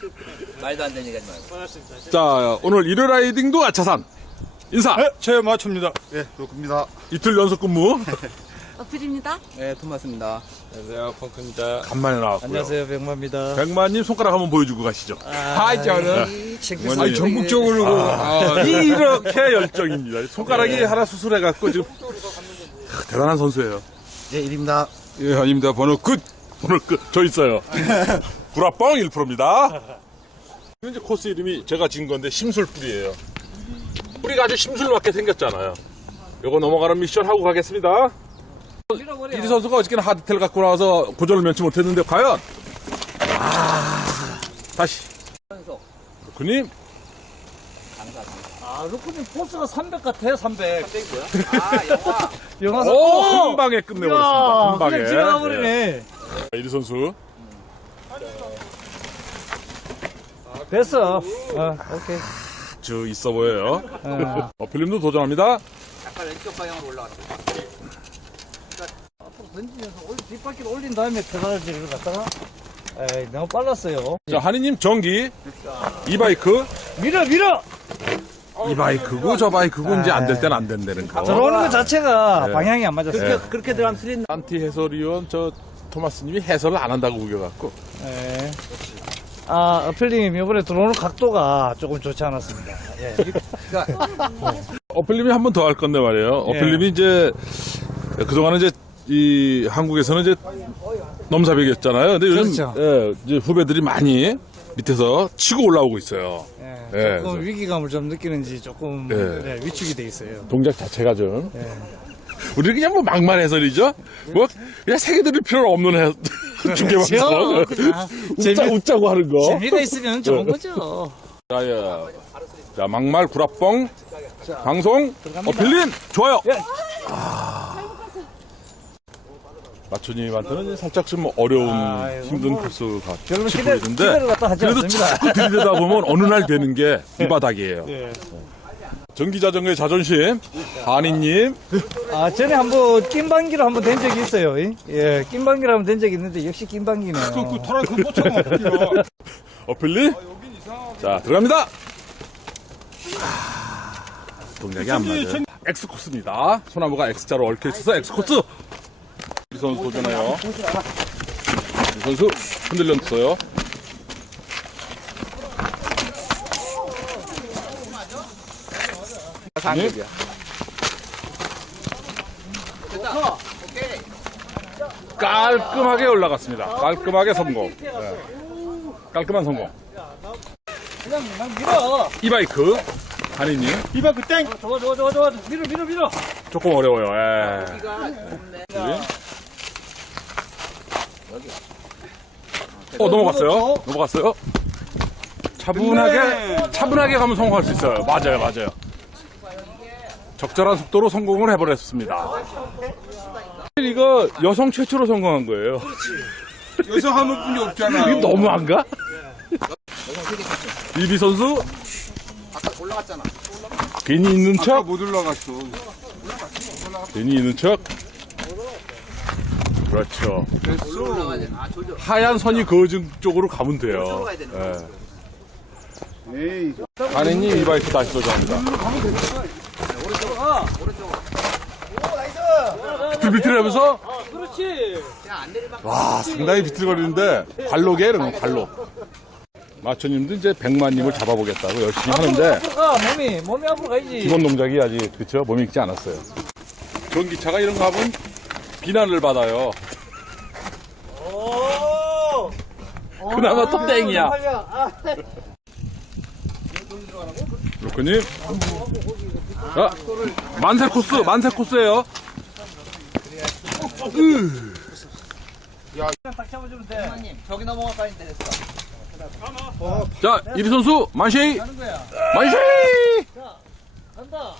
말도 안 되는 얘기 하지 말고. 자, 오늘 일요 라이딩도 아차산. 인사. 네, 최 마초입니다. 예, 로크입니다. 이틀 연속 근무. 어필입니다. 네, 토마스입니다. 안녕하세요, 펑크입니다. 간만에 나왔고요. 안녕하세요, 백마입니다. 백만님 손가락 한번 보여주고 가시죠. 아, 저는 아니, 전국적으로 아, 이렇게 열정입니다. 손가락이 하나 수술해갖고 지금 대단한 선수예요. 예, 일입니다. 예, 아닙니다. 번호 끝. 번호 끝. 저 있어요. 구라뻥 1%입니다. 이제 코스 이름이 제가 진 건데 심술뿌리예요. 뿌리가 아주 심술맞게 생겼잖아요. 요거 넘어가는 미션 하고 가겠습니다. 이리 선수가 어저께는 하드텔 갖고 나와서 고전을 면치 못했는데 과연 아 다시 루크님 아, 루크님 포스가 300 같아요, 300. 아, 영화. 영화사. 오, 한 방에 끝내버렸습니다. 한 방에. 그냥 지나가버리네. 예. 자, 이리 선수 됐어. 어, 오케이. 저 있어 보여요. 어. 어, 필름도 도전합니다. 약간 왼쪽 방향으로 올라갔어. 앞으로 던지면서 올, 뒷바퀴를 올린 다음에 페달지를 갖다가 에이, 너무 빨랐어요. 자, 한이님 전기 이 바이크 밀어, 밀어! 이 바이크고 저 바이크고 이제 안될 때는 안 된다는 거. 들어오는 것 자체가 네. 방향이 안 맞았어요. 네. 그렇게 들어가면 틀린 안티 해설위원 저 토마스님이 해설을 안 한다고 우겨갖고 네. 아, 어필님, 이번에 들어오는 각도가 조금 좋지 않았습니다. 예. 어필님이 한 번 더 할 건데 말이에요. 예. 어필님이 이제 그동안은 이제 이 한국에서는 이제 넘사벽이었잖아요. 근데 요즘 그렇죠. 예, 이제 후배들이 많이 밑에서 치고 올라오고 있어요. 예, 네, 조금 그래서- 위기감을 좀 느끼는지 조금 네. 네, 위축이 돼 있어요. 동작 자체가 좀 예. 우리는 그냥 뭐 막말 해설이죠. 뭐 그냥 드릴 필요 없는 해 중계 방송 그렇죠. 그냥 웃자, 재미- 웃자고 하는 거. 재미가 있으면 좋은 거죠. 자, 예. 자, 막말 구라뻥 방송 어필린 좋아요. 예. 아. 마초님한테는 살짝 좀 어려운 아이고, 힘든 뭐, 코스가 기대- 있는데 그래도. 자꾸 들이대다 보면 어느 날 되는 게 이 바닥이에요. 예. 전기자전거의 자존심 한이님 아, 전에 한번 낀방기로 한번 된 적이 있어요. 이? 예, 낀방기로 한번 된 적이 있는데 역시 낀방기네요. 어필린 자 들어갑니다. 아, 동작이 안 맞아요. X 코스입니다. 소나무가 X자로 얽혀 있어서 X 코스. 이 선수 도전해요. 이 선수 흔들렸어요. 상급이야. 깔끔하게 올라갔습니다. 깔끔하게 성공. 네. 깔끔한 성공. 그냥 막 밀어. 이 바이크 한이님 이봐, 그 땡! 좋아, 좋아, 좋아, 좋아. 밀어, 밀어, 밀어. 조금 어려워요. 예. 어 넘어갔어요. 넘어갔어요. 차분하게 차분하게 가면 성공할 수 있어요. 맞아요, 맞아요. 적절한 속도로 성공을 해버렸습니다. 이거 여성 최초로 성공한 거예요. 여성 한 분이 없잖아. 이게 너무한가? 이비 선수 아까 올라갔잖아. 괜히 있는 척, 못 올라갔어. 괜히 있는 척. 그렇죠. 아. 하얀 선이 그어진 쪽으로 가면 돼요. 거야. 예. 에이, 한이님 이 바이크 다시 도전합니다. 비틀비틀하면서 그렇지. 그냥 안 내리면 와 상당히 비틀거리는데 관록이에요 이런 건 관록. 마초님도 이제 백만님을 잡아보겠다고 열심히 하는데 앞으로 가, 몸이. 몸이 앞으로 가야지. 기본 동작이 아직 그쵸 몸이 익지 않았어요. 전기차가 이런 거 하면 비난을 받아요. 오! 그나마 또 땡이야. 아, 로크님. 자, 만세 코스, 만세 코스예요. 딱 잡아주면 돼. 형님, 저기 넘어갈 까지 됐어. 자, 이리 선수 만쉐이, 하는 거야. 만쉐이. 간다.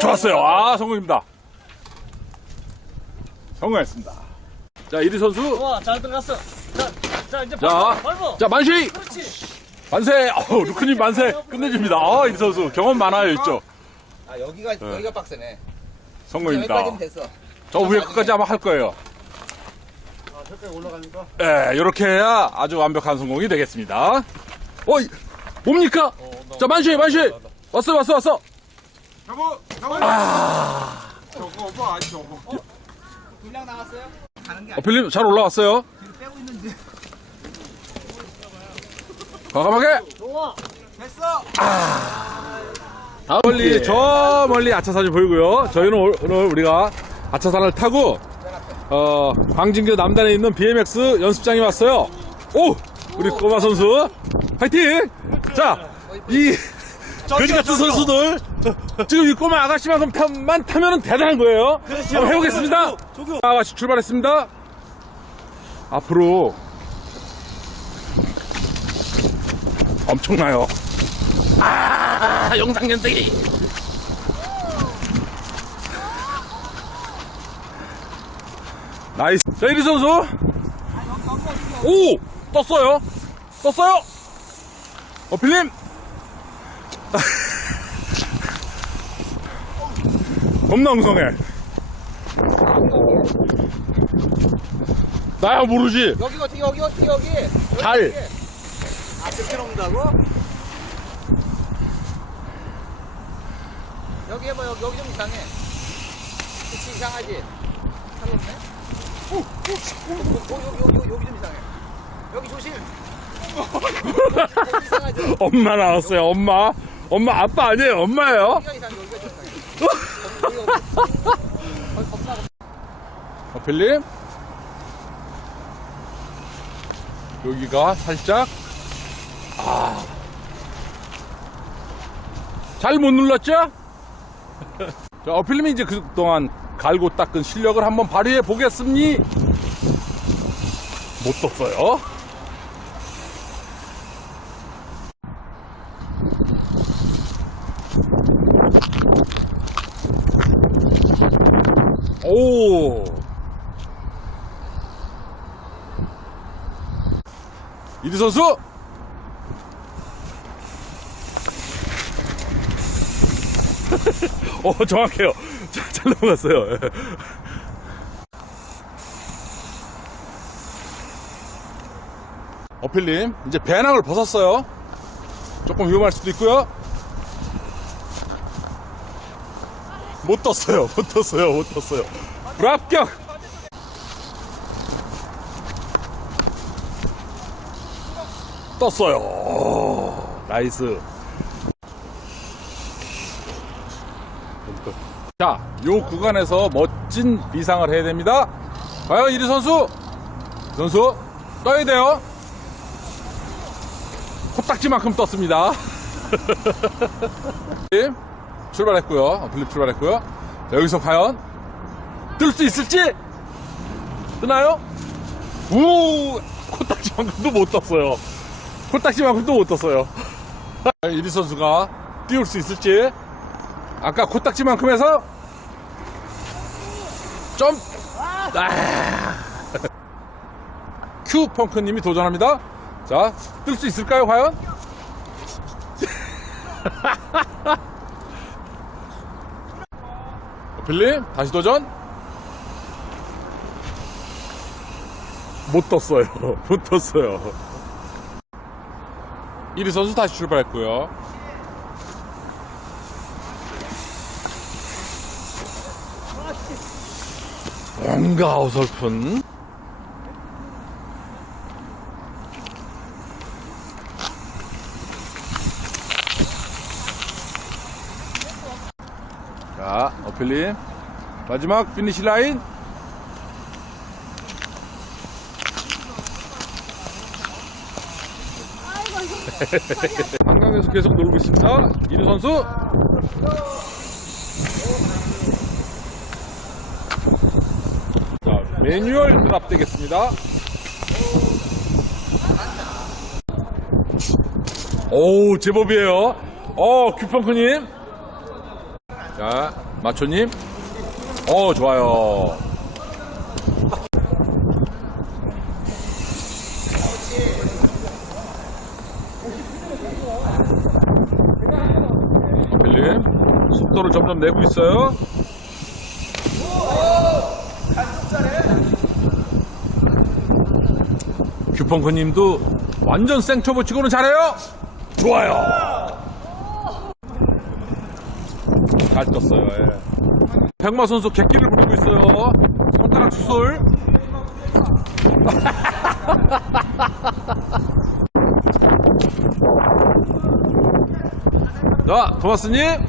좋았어요. 아, 성공입니다. 성공했습니다. 자, 이리 선수. 좋아, 잘 들어갔어. 자, 자, 이제 자, 밟아. 밟아. 자, 만쉐이. 그렇지. 만세. 어, 루크님 만세. 끝내줍니다. 아, 이리 선수. 경험 많아요, 이쪽. 아, 여기가, 여기가 빡세네. 성공입니다. 여기까지는 됐어. 저 위에 끝까지 아마 할 거예요. 예, 이렇게 해야 아주 완벽한 성공이 되겠습니다. 어이, 뭡니까? 자, 만시, 만시! 왔어, 왔어, 왔어! 저거 저거 아 저거 봐 저거 분량 나왔어요? 가는 게 어, 필름 잘 올라왔어요. 아니고 빼고 있는지. 과감하게! 됐어. 아, 멀리, 저 멀리 아차산이 보이고요. 저희는 올- 오늘 우리가 아차산을 타고, 어, 광진교 남단에 있는 BMX 연습장에 왔어요. 오! 우리 꼬마 선수, 파이팅! 자, 이, 거지 같은 선수들, 지금 이 꼬마 아가씨만큼 타만 타면은 대단한 거예요. 한번 해보겠습니다. 아가씨 출발했습니다. 앞으로, 엄청나요. 아, 영상 연대기. 나이스. 자, 이리 선수. 오! 떴어요. 떴어요. 어, 필님. 겁나 웅성해. 나야 모르지. 여기 어떻게 여기 어떻게 여기? 여기 잘. 어떻게? 아 그렇게 놓는다고? 여기 해봐 여기 여기 좀 이상해. 그치 이상하지? 잘 없네. 오, 오, 오, 오, 여기 여기 여기 여기 좀 이상해. 여기 조심. 여기 이상하지? 엄마 나왔어요. 엄마. 엄마 아빠 아니에요. 엄마예요. 여기가 이상해 여기가 좀 이상해. 여기가 거의 겁나 어, 필님. 여기가 살짝 아. 잘 못 눌렀죠? 자, 어필님이 이제 그동안 갈고 닦은 실력을 한번 발휘해 보겠습니? 못 떴어요. 오. 이리 선수. 어, 정확해요. 자, 잘 넘어갔어요. 예. 어필님, 이제 배낭을 벗었어요. 조금 위험할 수도 있고요. 못 떴어요. 못 떴어요. 못 떴어요. 불합격! 떴어요. 오, 나이스. 자, 요 구간에서 멋진 비상을 해야 됩니다. 과연 이리 선수, 선수 떠야 돼요. 코딱지만큼 떴습니다. 네, 출발했고요. 필립 출발했고요. 자, 여기서 과연 뜰 수 있을지 뜨나요? 우 코딱지만큼도 못 떴어요. 코딱지만큼도 못 떴어요. 이리 선수가 띄울 수 있을지 아까 코딱지만큼 해서 점 아. 큐 펑크님이 도전합니다. 자, 뜰 수 있을까요, 과연? 빌림, 다시 도전. 못 떴어요. 못 떴어요. 1위 선수 다시 출발했고요. 뭔가 어설픈 자, 어필님. 마지막 피니시 라인. 한강에서 계속 놀고 있습니다. 이루 선수. 자, 매뉴얼 드랍 되겠습니다. 오, 제법이에요. 어, 큐펑크님. 자, 마초님. 어, 좋아요. 빌림 속도를 점점 내고 있어요. 펑커님도 완전 생초보 치고는 잘해요. 좋아요. 잘 떴어요. 예. 백마 선수 객기를 부리고 있어요. 손가락 수술. 자, 토마스님.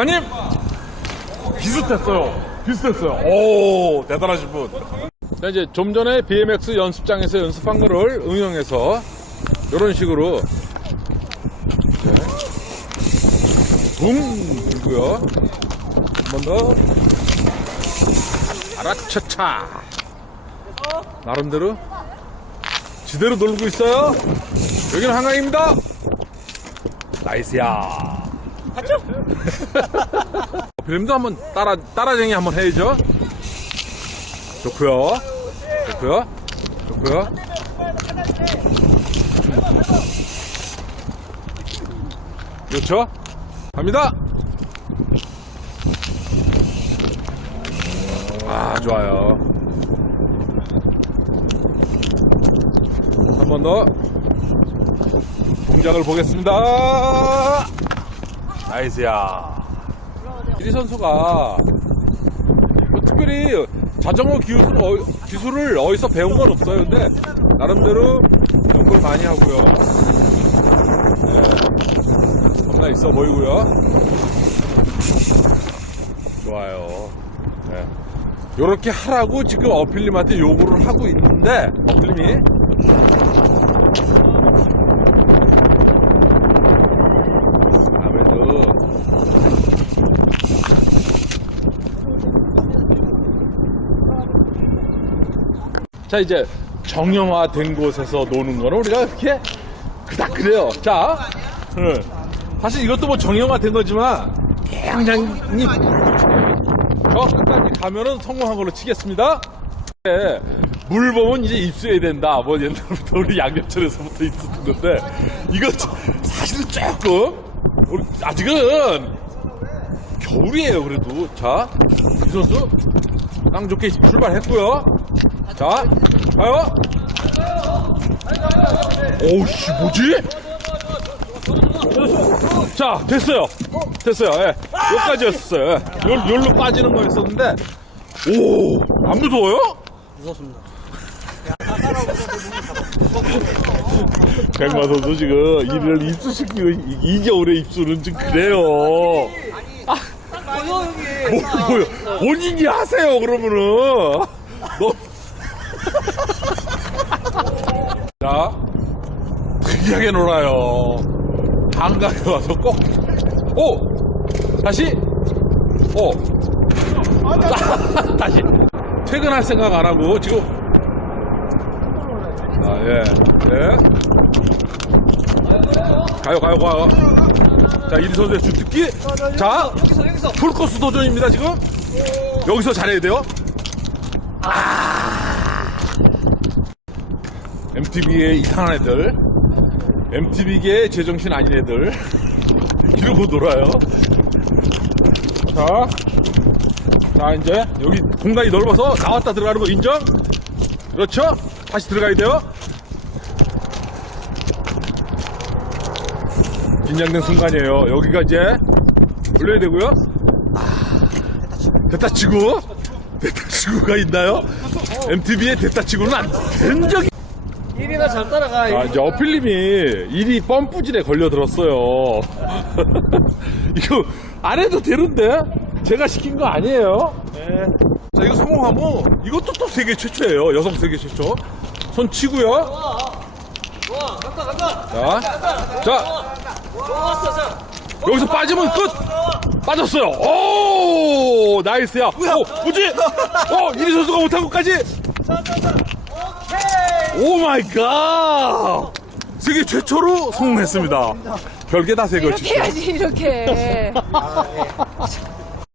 백마님. 비슷했어요. 비슷했어요. 오, 대단하신 분. 자, 이제 좀 전에 BMX 연습장에서 연습한 거를 응용해서 이런 식으로 네. 붕 들고요. 한 번 더. 아라차차. 나름대로 지대로 놀고 있어요. 여기는 한강입니다. 나이스야. 필름도 한번 따라 따라쟁이 한번 해야죠. 좋고요. 좋고요. 좋고요. 그렇죠. 갑니다. 아 좋아요. 한 번 더 동작을 보겠습니다. 나이스야. 이리 선수가 뭐 특별히 자전거 기술을, 어, 기술을 어디서 배운 건 없어요. 근데 나름대로 연구를 많이 하고요. 네. 겁나 있어 보이고요. 좋아요. 네. 요렇게 하라고 지금 어필님한테 요구를 하고 있는데 어필님이 아무래도 자 이제 정형화된 곳에서 노는 거는 우리가 그렇게 그닥 그래요. 자, 응. 사실 이것도 뭐 정형화된 거지만 굉장히 저 끝까지 가면은 성공한 걸로 치겠습니다. 네, 물 보면 이제 입수해야 된다. 뭐 옛날부터 우리 양념철에서부터 있었던 건데 이거 저- 사실은 조금 아직은 겨울이에요. 그래도 자, 이 선수 땅 좋게 출발했고요. 자, 가요. 오우씨, 뭐지? 자, 됐어요. 됐어요. 예. 여기까지였어요. 예. 요, 요로 빠지는 거였었는데, 오, 안 무서워요? 무섭습니다. 백마 선수 지금 이를 입수시키고, 이, 이 겨울에 입수는 좀 그래요. 뭐, 뭐요? 본인이 하세요, 그러면은. 너. 자, 특이하게 놀아요. 한강에 와서 꼭, 오! 다시, 오! 다시. 퇴근할 생각 안 하고, 지금. 아, 예, 예. 가요, 가요, 가요. 자, 이리 선수의 주특기. 자, 풀코스 도전입니다, 지금. 여기서 잘해야 돼요. MTV의 이상한 애들, MTV계의 제정신 아닌 애들, 이러고 놀아요. 자, 자, 이제 여기 공간이 넓어서 나왔다 들어가는 거 인정? 그렇죠? 다시 들어가야 돼요. 긴장된 순간이에요. 여기가 이제 올려야 되고요. 아, 됐다 치고, 됐다 치고가 있나요? MTV의 됐다 치고는 안 된 적이 일이나 잘 따라가. 아, 이제 어필님이 일이 펌프질에 걸려들었어요. 이거 안 해도 되는데? 제가 시킨 거 아니에요? 네. 자, 이거 성공하면 이것도 또 세계 최초예요. 여성 세계 최초. 손 치고요. 좋아, 간다, 간다. 자, 자, 좋았어, 자. 여기서 빠지면 끝! 빠졌어요. 오, 나이스야. 오, 뭐지? 어, 이리 선수가 못한 것까지? 오 마이 갓! 세계 최초로 성공했습니다. 별게 다 세계 이렇게 최초. 해야지 이렇게